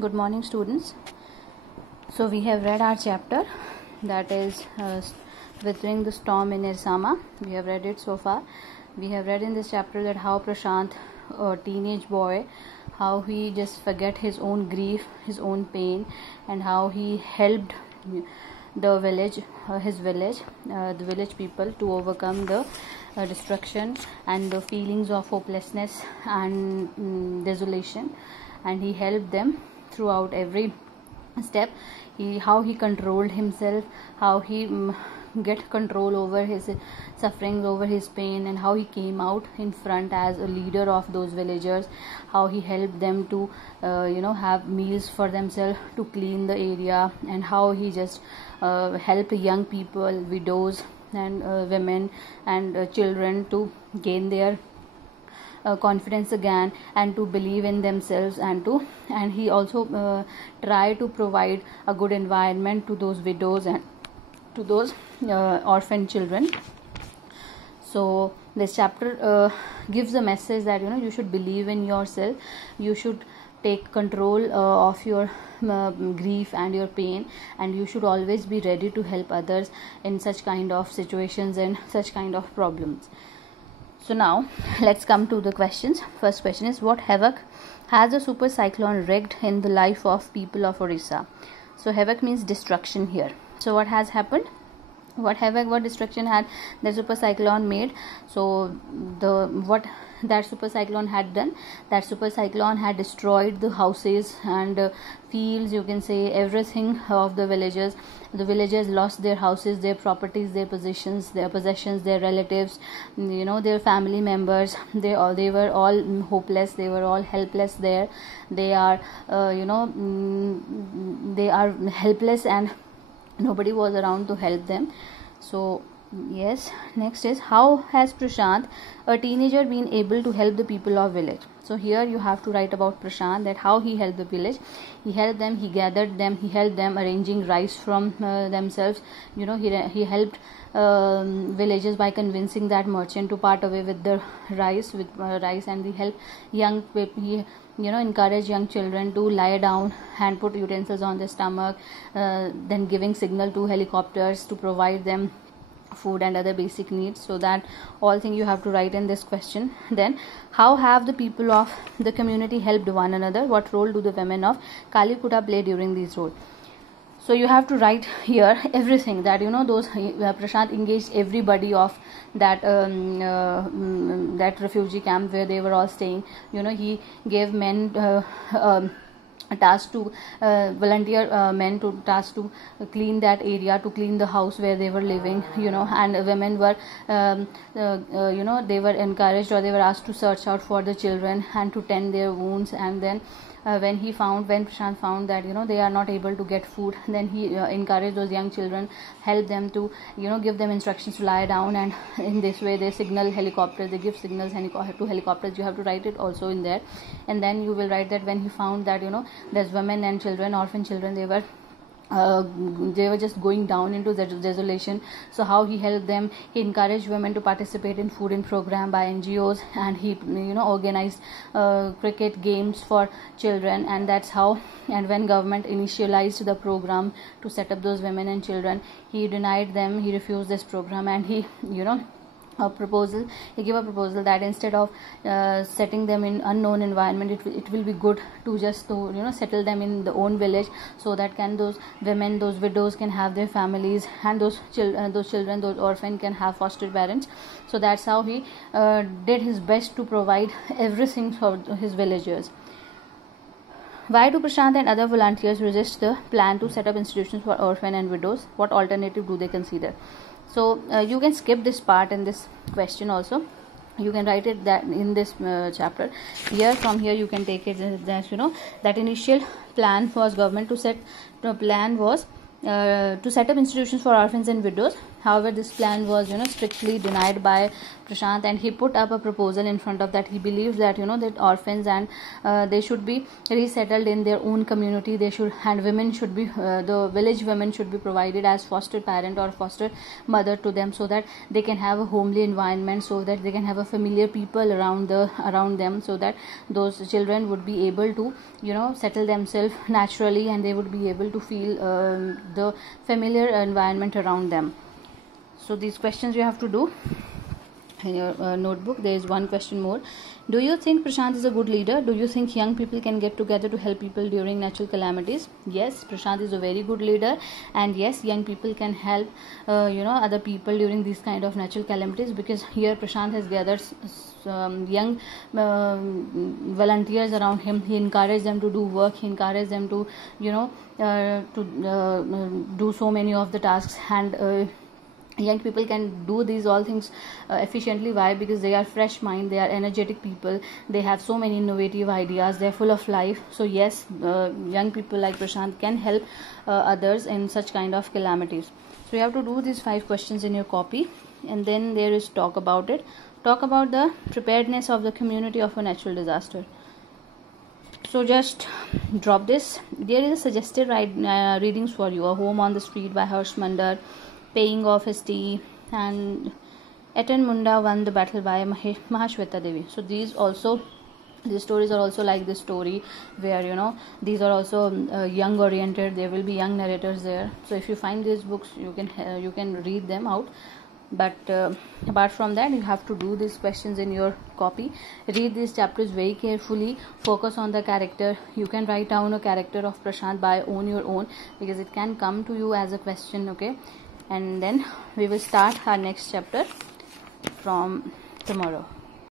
Good morning, students. So we have read our chapter, that is Withering the Storm in Irsama. We have read it so far. We have read in this chapter that how Prashant, a teenage boy, how he just forget his own grief, his own pain, and how he helped the village, the village people, to overcome the destruction and the feelings of hopelessness and desolation, and he helped them throughout every step. How he controlled himself, how he get control over his sufferings, over his pain, and how he came out in front as a leader of those villagers, how he helped them to have meals for themselves, to clean the area, and how he just helped young people, widows and women and children to gain their confidence again, and to believe in themselves, and he also tried to provide a good environment to those widows and to those orphan children. So this chapter gives a message that you should believe in yourself, you should take control of your grief and your pain, and you should always be ready to help others in such kind of situations and such kind of problems. So now let's come to the questions. First question is, what havoc has the super cyclone wreaked in the life of people of Orissa? So havoc means destruction here. So what has happened? What havoc, what destruction had the super cyclone made? So what that super cyclone had done, that super cyclone had destroyed the houses and fields, you can say everything of the villagers. The villagers lost their houses, their properties, their possessions, their relatives, their family members. They were all hopeless, they were all helpless there. They are they are helpless, and nobody was around to help them. So yes, next is, how has Prashant, a teenager, been able to help the people of village? So here you have to write about Prashant, that how he helped the village. He helped them, he gathered them, he helped them arranging rice from themselves. He helped villagers by convincing that merchant to part away with the rice, and he helped young people. He encourage young children to lie down and put utensils on their stomach, then giving signal to helicopters to provide them food and other basic needs. So that all thing you have to write in this question. Then, how have the people of the community helped one another? What role do the women of Kalikuta play during these roles? So you have to write here everything that those Prashant engaged everybody of that that refugee camp where they were all staying. He gave men a task to volunteer men to task to clean that area, to clean the house where they were living, and women were they were encouraged, or they were asked to search out for the children and to tend their wounds. And then when Prashant found that they are not able to get food, then he encouraged those young children, help them to give them instructions to lie down, and in this way they signal helicopters, they give signals to helicopters. You have to write it also in there. And then you will write that when he found that there's women and children, orphan children, they were just going down into the desolation. So how he helped them? He encouraged women to participate in food program by NGOs, and he organized cricket games for children. And that's how, and when government initialized the program to set up those women and children, he denied them, he refused this program, and he gave a proposal that instead of setting them in unknown environment, it will be good to just settle them in the own village, so that those women, those widows can have their families, and those children, those orphans can have foster parents. So that's how he did his best to provide everything for his villagers. Why do Prashant and other volunteers resist the plan to set up institutions for orphan and widows? What alternative do they consider? So you can skip this part in this question also. You can write it that in this chapter. From here you can take it that that initial plan was government to set up institutions for orphans and widows. However, this plan was strictly denied by Prashant, and he put up a proposal in front of that. He believes that that orphans and they should be resettled in their own community. They should, and women should be the village women should be provided as foster parent or foster mother to them, so that they can have a homely environment, so that they can have a familiar people around them, so that those children would be able to settle themselves naturally, and they would be able to feel the familiar environment around them. So these questions you have to do in your notebook. There is one question more. Do you think Prashant is a good leader? Do you think young people can get together to help people during natural calamities? Yes, Prashant is a very good leader, and yes, young people can help other people during these kind of natural calamities, because here Prashant has gathered young volunteers around him. He encouraged them to do work. He encouraged them to do so many of the tasks, and young people can do these all things efficiently. Why? Because they are fresh mind, they are energetic people, they have so many innovative ideas, they're full of life. So yes, young people like Prashant can help others in such kind of calamities. So you have to do these 5 questions in your copy, and then there is talk about it. Talk about the preparedness of the community of a natural disaster. So just drop this. There is a suggested readings for you: A Home on the Street by Harsh Mandar, Paying Off His Tea, and Eten Munda Won the Battle by Mahashweta Devi. So these stories are also like this story where these are also young oriented. There will be young narrators there. So if you find these books, you can read them out. But apart from that, you have to do these questions in your copy. Read these chapters very carefully. Focus on the character. You can write down a character of Prashant by your own, because it can come to you as a question. Okay, and then we will start our next chapter from tomorrow.